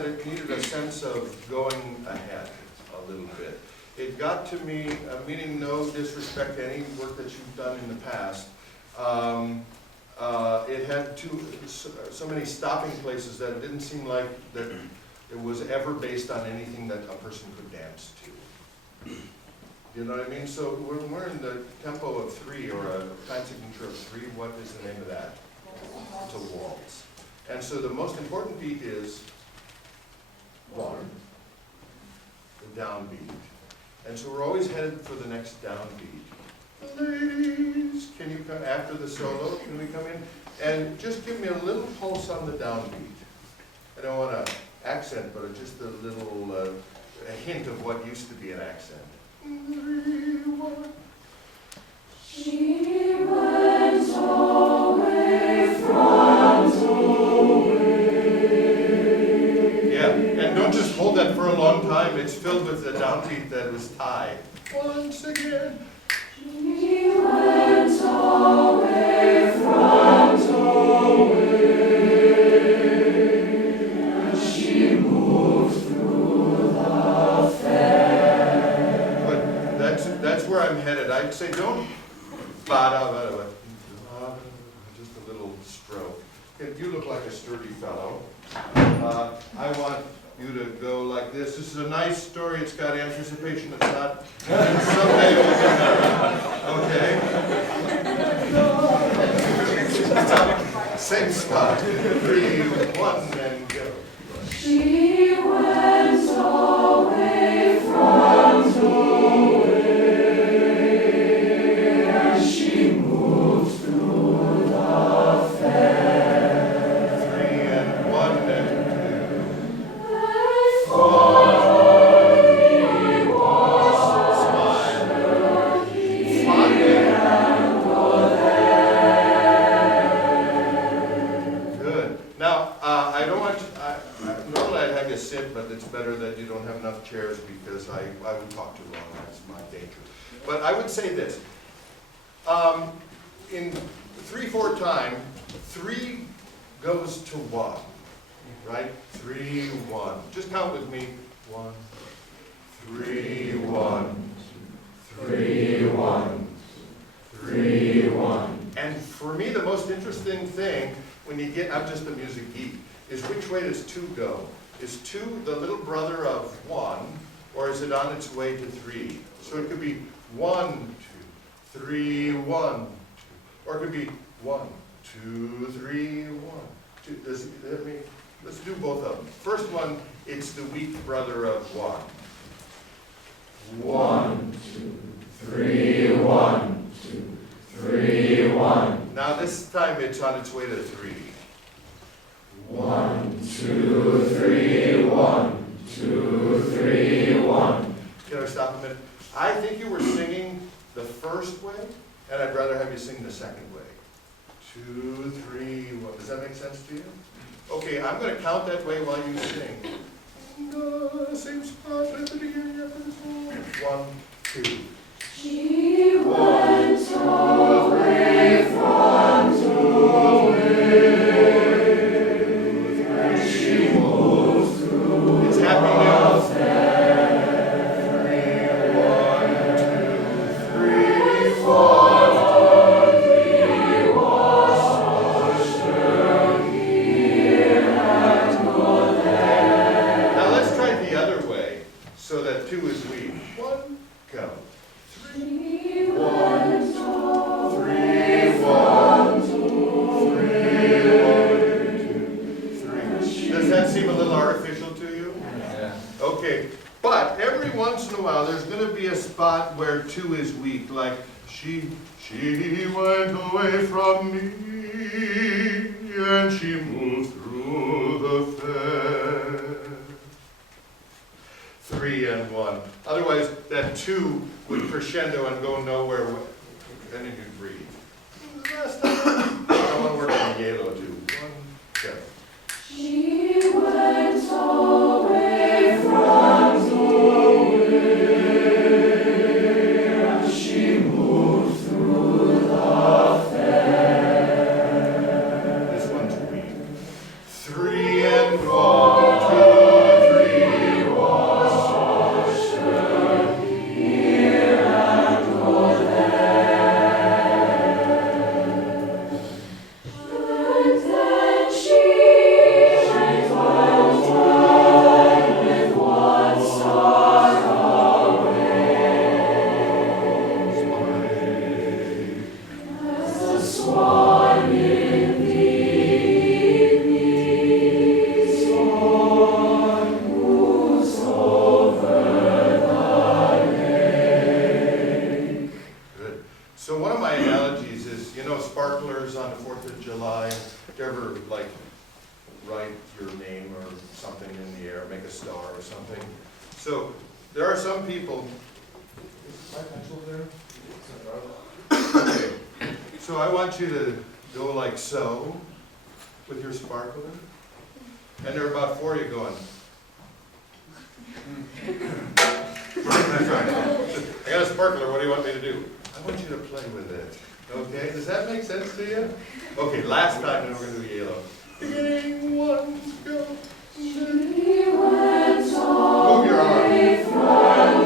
that it needed a sense of going ahead a little bit. It got to me, meaning no disrespect to any work that you've done in the past, it had so many stopping places that it didn't seem like that it was ever based on anything that a person could dance to. You know what I mean? So when we're in the tempo of 3 or a time signature of 3, what is the name of that? It's a waltz. And so the most important beat is 1, the downbeat. And so we're always headed for the next downbeat. Ladies, can you come after the solo? Can we come in? And just give me a little pulse on the downbeat. I don't want to accent, but just a little a hint of what used to be an accent. 3, 1. She went away from away. Yeah, and don't just hold that for a long time. It's filled with the downbeat that was Thai. Once again. She went away from away. She moved through the fair. But that's where I'm headed. I'd say don't just a little stroke. You look like a sturdy fellow. I want you to go like this. This is a nice story. It's got anticipation. It's not. And someday it will be better. Okay. Same spot. 3, 1, and go. She went away from away. She moved through the fair. 3 and 1 and 2. Good. Now, I don't want to, normally I'd have you sit, but it's better that you don't have enough chairs because I would talk too long. That's my danger. But I would say this. In 3/4 time, 3 goes to 1. Right? 3, 1. Just count with me. 1, 3, 1, 3, 1, 3, 1. And for me, the most interesting thing when you get, I'm just a music geek, is which way does 2 go? Is 2 the little brother of 1, or is it on its way to 3? So it could be 1, 2, 3, 1, 2. Or it could be 1, 2, 3, 1, 2. Does that mean? Let's do both of them. First one, it's the weak brother of 1. 1, 2, 3, 1, 2, 3, 1. Now this time it's on its way to 3. 1, 2, 3, 1, 2, 3, 1. Can I stop a minute? I think you were singing the first way, and I'd rather have you sing the second way. 2, 3, 1. Does that make sense to you? Okay, I'm going to count that way while you sing. Same spot at the beginning after this one. 1, 2. She went away from away. She moved through It's happy now. 3, 1, 2, 3, 4. So that 2 is weak. 1, go. 3, 1, 2, 3, 1, 2, 3, 1, 2, 3. Does that seem a little artificial to you? Yeah. Okay, but every once in a while there's going to be a spot where 2 is weak, like she went away from me and she moved through the fair. 3 and 1. Otherwise, that 2 would crescendo and go nowhere, and then you'd breathe. Last time, I want to work on yellow too. 1, go. She went away from away. She moved through the fair. This one's weak. 3 and 1, 2. make a star or something. So there are some people, is my pencil there? Okay. So I want you to go like so with your sparkler. And there are about 4 of you going. That's right. I got a sparkler, what do you want me to do? I want you to play with it. Okay, does that make sense to you? Okay, last time, then we're going to do yellow. Beginning, 1, go. She went Move your arm. away from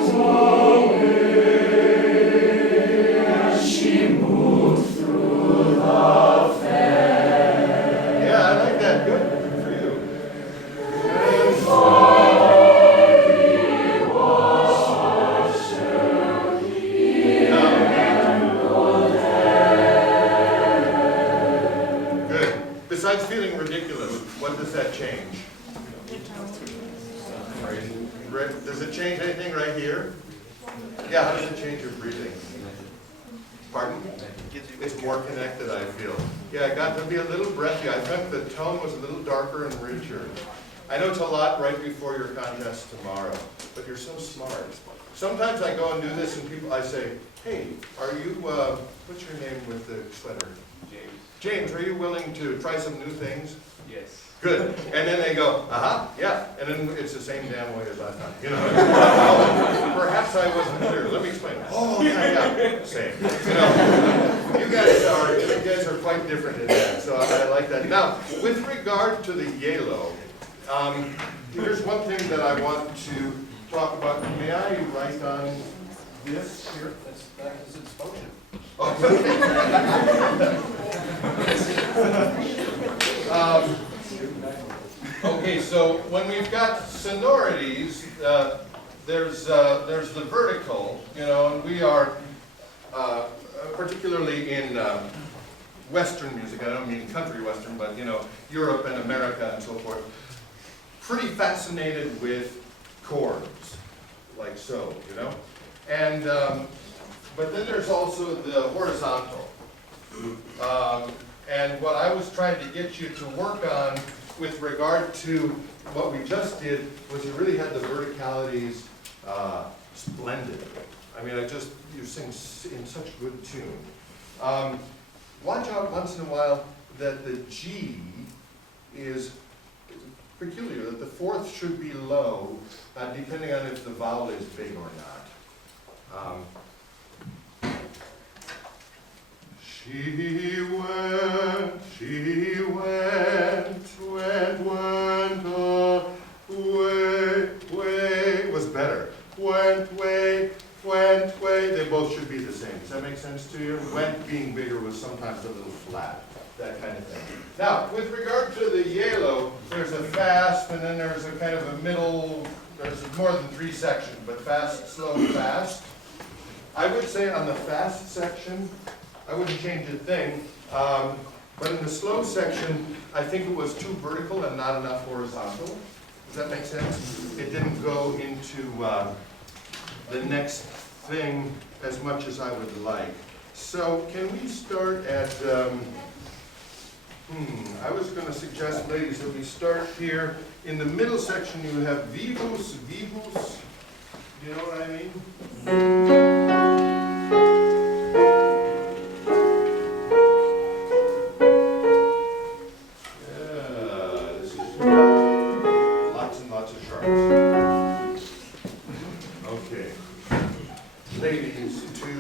as she moved through the fair. Yeah, I like that. Good. Good for you. And for he was sure he had no there. Good. Besides feeling ridiculous, what does that change? Does it change anything right here? Yeah, how does it change your breathing? Pardon? It's more connected, I feel. Yeah, it got to be a little breathy. I thought the tone was a little darker and richer. I know it's a lot right before your contest tomorrow, but you're so smart. Sometimes I go and do this and people, I say, hey, are you, what's your name with the sweater? James. James, are you willing to try some new things? Yes. Good. And then they go, yeah. And then it's the same damn way as last time. You know, oh, perhaps I wasn't clear. Let me explain. Oh, yeah. Same. You know, you guys are quite different in that, so I like that. Now, with regard to the yellow, here's one thing that I want to talk about. May I write on this here? That is exposure. Okay, so when we've got sonorities, there's the vertical, you know, and we are, particularly in Western music, I don't mean country Western, but, you know, Europe and America and so forth, pretty fascinated with chords, like so, you know? And, but then there's also the horizontal. And what I was trying to get you to work on with regard to what we just did was you really had the verticalities splendid. I mean, you sing in such good tune. Watch out once in a while that the G is peculiar, that the fourth should be low, depending on if the vowel is big or not. She went away was better. Went way. They both should be the same. Does that make sense to you? Went being bigger was sometimes a little flat, that kind of thing. Now, with regard to the yellow, there's a fast, and then there's a kind of a middle, there's more than 3 sections, but fast, slow, fast. I would say on the fast section, I wouldn't change a thing, but in the slow section, I think it was too vertical and not enough horizontal. Does that make sense? It didn't go into the next thing as much as I would like. So can we start at, I was going to suggest, ladies, that we start here. In the middle section, you have vivus, vivus. Do you know what I mean? Ladies, 2, 3,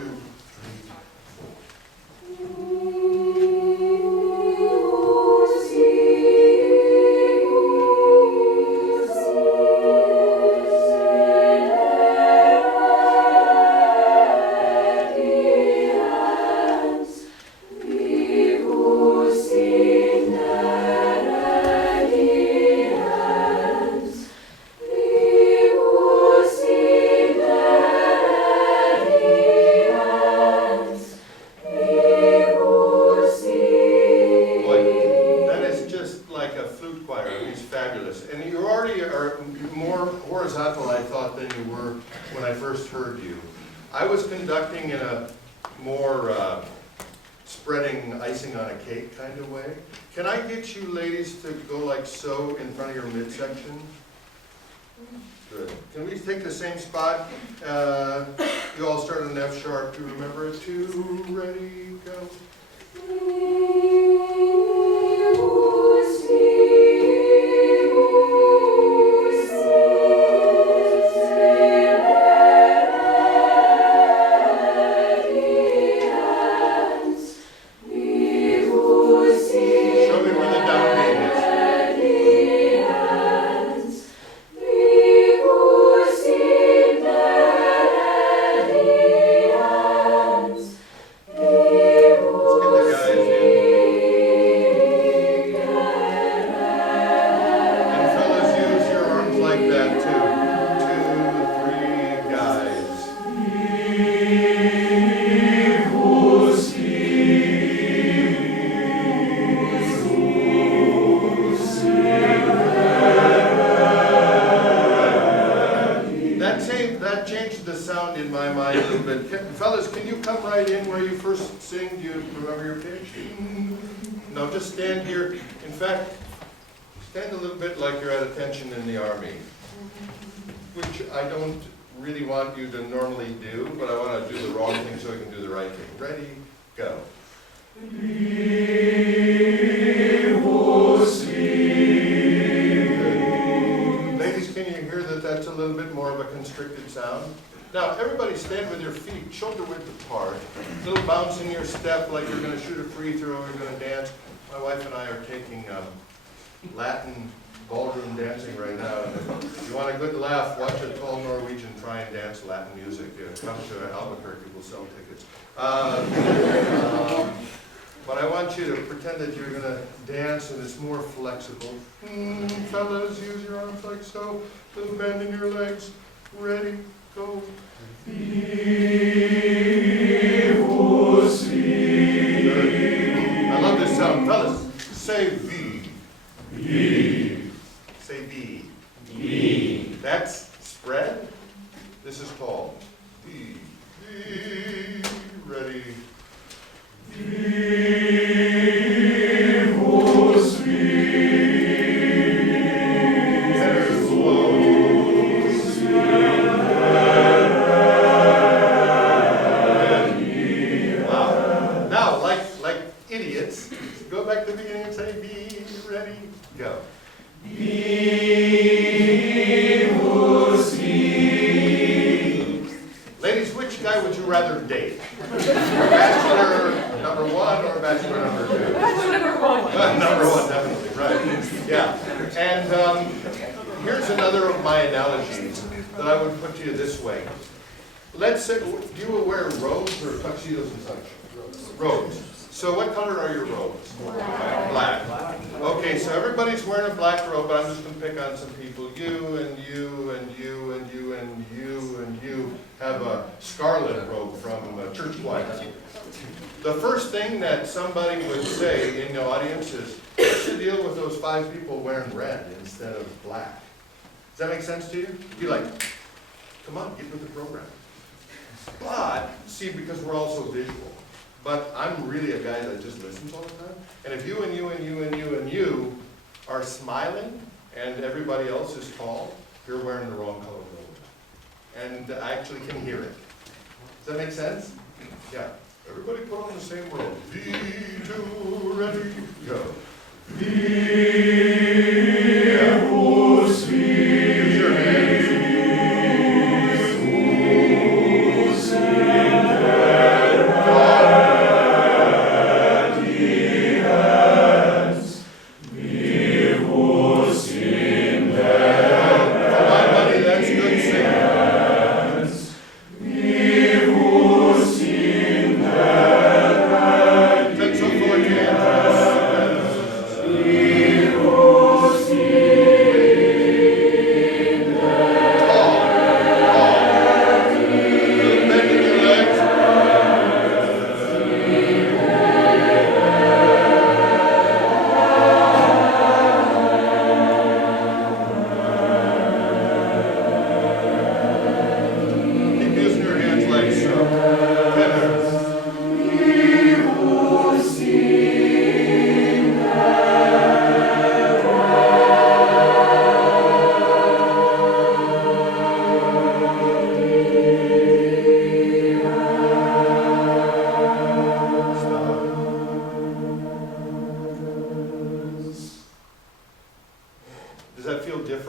horizontal, I thought, than you were when I first heard you. I was conducting in a more spreading icing on a cake kind of way. Can I get you ladies to go like so in front of your midsection? Good. Can we take the same spot? You all start on F sharp. Do you remember it? 2, ready, go. Show me where the downbeat is. That changed the sound in my mind a little bit. Fellas, can you come right in where you first sing? Do you remember your pitch? No, just stand here. In fact, stand a little bit like you're at attention in the Army, which I don't really want you to normally do, but I want to do the wrong thing so I can do the right thing. Ready, go. Ladies, can you hear that that's a little bit more of a constricted sound? Now, everybody stand with your feet shoulder width apart. A little bounce in your step like you're going to shoot a free throw or you're going to dance. My wife and I are taking Latin ballroom dancing right now. If you want a good laugh, watch a tall Norwegian try and dance Latin music. Come to Albuquerque, we'll sell tickets. But I want you to pretend that you're going to dance and it's more flexible. Fellas, use your arms like so. Little bend in your legs. Ready, go. Good. I love this sound. Fellas, say V. V. Say V. V. That's spread. This is tall. V. V. Ready. Go back to the beginning and say, be ready, go. Ladies, which guy would you rather date? Bachelor number 1 or bachelor number 2? Bachelor number 1. Number 1, definitely, right. Yeah. And here's another of my analogies that I would put to you this way. Let's say, do you wear robes or tuxedos and such? Robes. So what color are your robes? Black. Okay, so everybody's wearing a black robe, but I'm just going to pick on some people. You and you and you and you and you and you have a scarlet robe from church choir. The first thing that somebody would say in the audience is, what's the deal with those 5 people wearing red instead of black? Does that make sense to you? Be like, come on, get with the program. But, see, because we're all so visual. But I'm really a guy that just listens all the time. And if you and you and you and you and you are smiling and everybody else is tall, you're wearing the wrong color robe. And I actually can hear it. Does that make sense? Yeah. Everybody put on the same robe. V2, ready, go. Use your hands.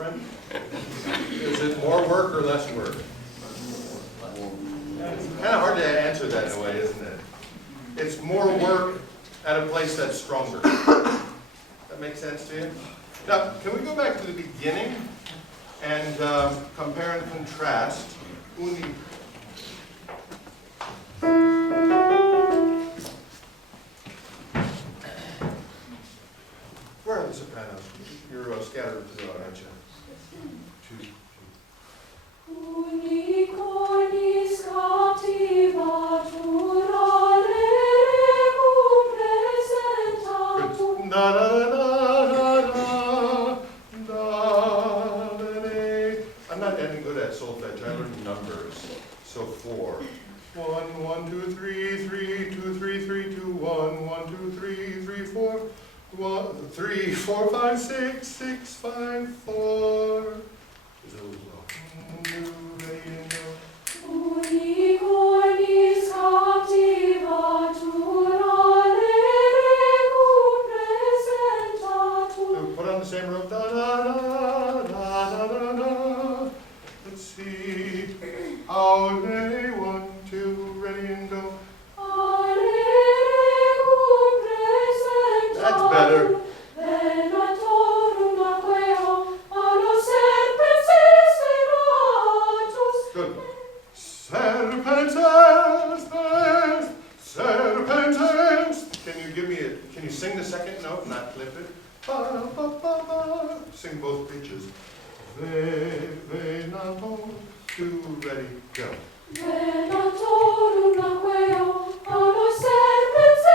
friend? Is it more work or less work? It's kind of hard to answer that in a way, isn't it? It's more work at a place that's stronger. That makes sense to you? Now, can we go back to the beginning and compare and contrast? Where are the sopranos? You're scattered throughout, aren't you? Two. Unicornis captivatur alleregum presentatur. Good. Da da da da da da. I'm not any good at solfege. I learned numbers. So 4. 1, 1, 2, 3, 3, 2, 3, 3, 2, 1, 1, 2, 3, 3, 4. 1, 3, 4, 5, 6, 6, 5, 4. Is it a little low? Ready and go. Unicornis captivatur alleregum presentatur. Put on the same rope. Da da da da da da da. Let's see. Aule, 1, 2, ready and go. Alleregum presentatur. That's better. Venatorum aqueo allo serpens estenatus. Good. Serpentes, serpentes. Can you sing the second note, not clip it? Ba, ba, ba, ba. Sing both pitches. Venator, 2, ready, go. Venatorum aqueo allo serpens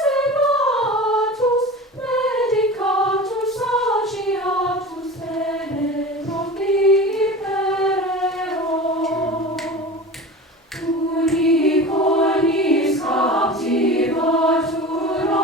estenatus. Medicatur sagiatus venerum vipereo. Unicornis captivatur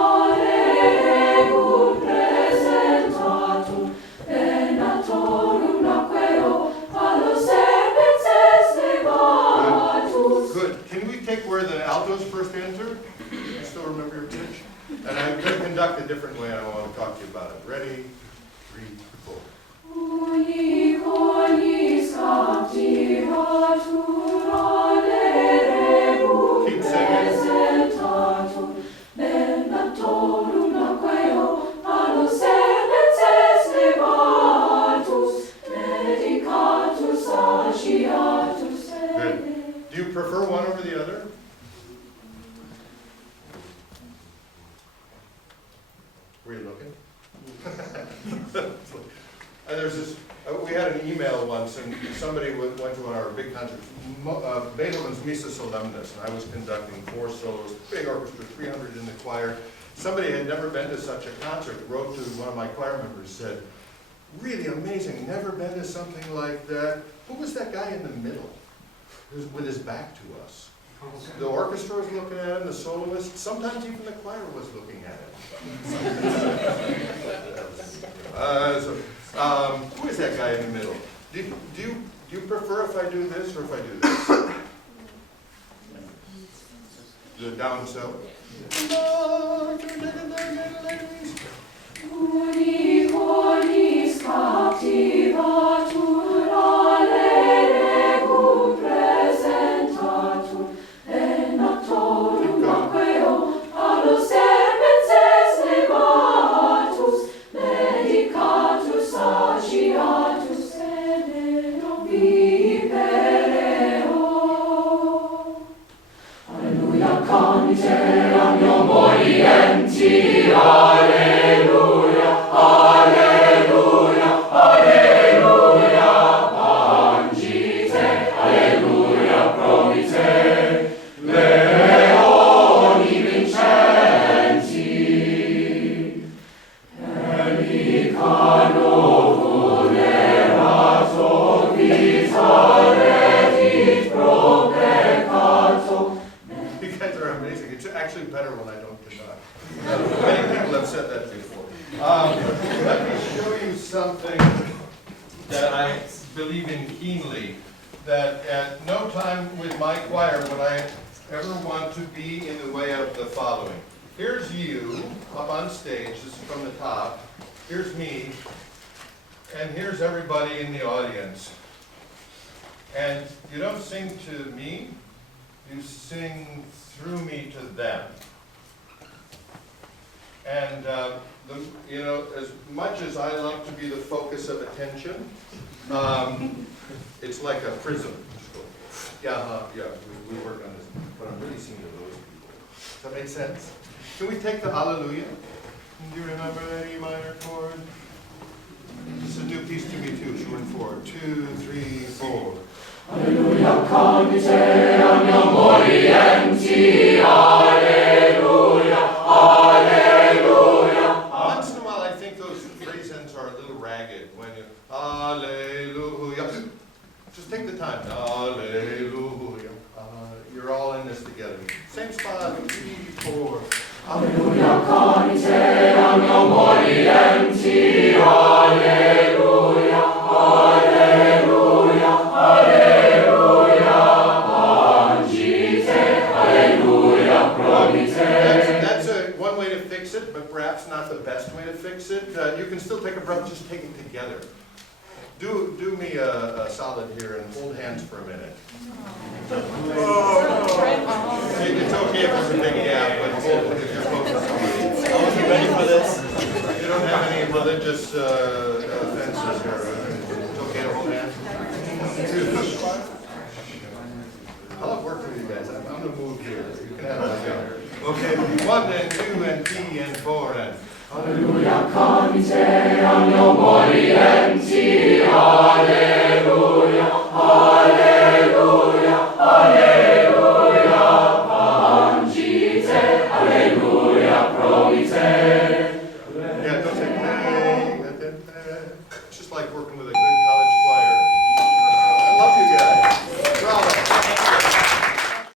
alleregum presentatur. Venatorum aqueo allo serpens estenatus. Good. Can we take where the altos first enter? You still remember your pitch? And I'm going to conduct a different way, and I want to talk to you about it. Ready? 3, 4. Unicornis captivatur alleregum Keep singing. presentatur. Venatorum aqueo allo serpens estenatus. Medicatur sagiatus. Good. Do you prefer one over the other? Were you looking? We had an email once, and somebody went to one of our big concerts, Beethoven's Missa Solemnis, and I was conducting 4 solos, big orchestra, 300 in the choir. Somebody had never been to such a concert, wrote to one of my choir members, said, really amazing, never been to something like that. Who was that guy in the middle, with his back to us? The orchestra was looking at him, the soloist, sometimes even the choir was looking at him. Who is that guy in the middle? Do you prefer if I do this or if I do this? The down so? No, can we take it there again, ladies? Unicornis captivatur alleregum presentatur. Venatorum aqueo allo serpens estenatus. Medicatur sagiatus venerum vipereo. Alleluia, canteam morienti, alleluia, alleluia, alleluia, pangite, alleluia, promite, leoni vincenti, pelicano vulnerator, vita redit pro peccato. You guys are amazing. It's actually better when I don't conduct. Many people have said that before. Let me show you something that I believe in keenly, that at no time with my choir would I ever want to be in the way of the following. Here's you up on stage. This is from the top. Here's me. And here's everybody in the audience. And you don't sing to me, you sing through me to them. And, you know, as much as I like to be the focus of attention, it's like a prism. Yeah, we work on this, but I'm really singing to those people. Does that make sense? Can we take the hallelujah? Do you remember that E minor chord? This is a new piece to me too. She went 4, 2, 3, 4. Alleluia, condite agnum morienti, alleluia, alleluia. Once in a while I think those phrase ends are a little ragged when you, alleluia. Just take the time. Alleluia. You're all in this together. Same spot, 3, 4. Alleluia, condite agnum morienti, alleluia, alleluia, alleluia, pangite, alleluia, promite. That's one way to fix it, but perhaps not the best way to fix it. You can still take a breath, just take it together. Do me a solid here and hold hands for a minute. It's okay if there's a big gap, but hold if you're focused on it. I wasn't ready for this. You don't have any religious offenses here.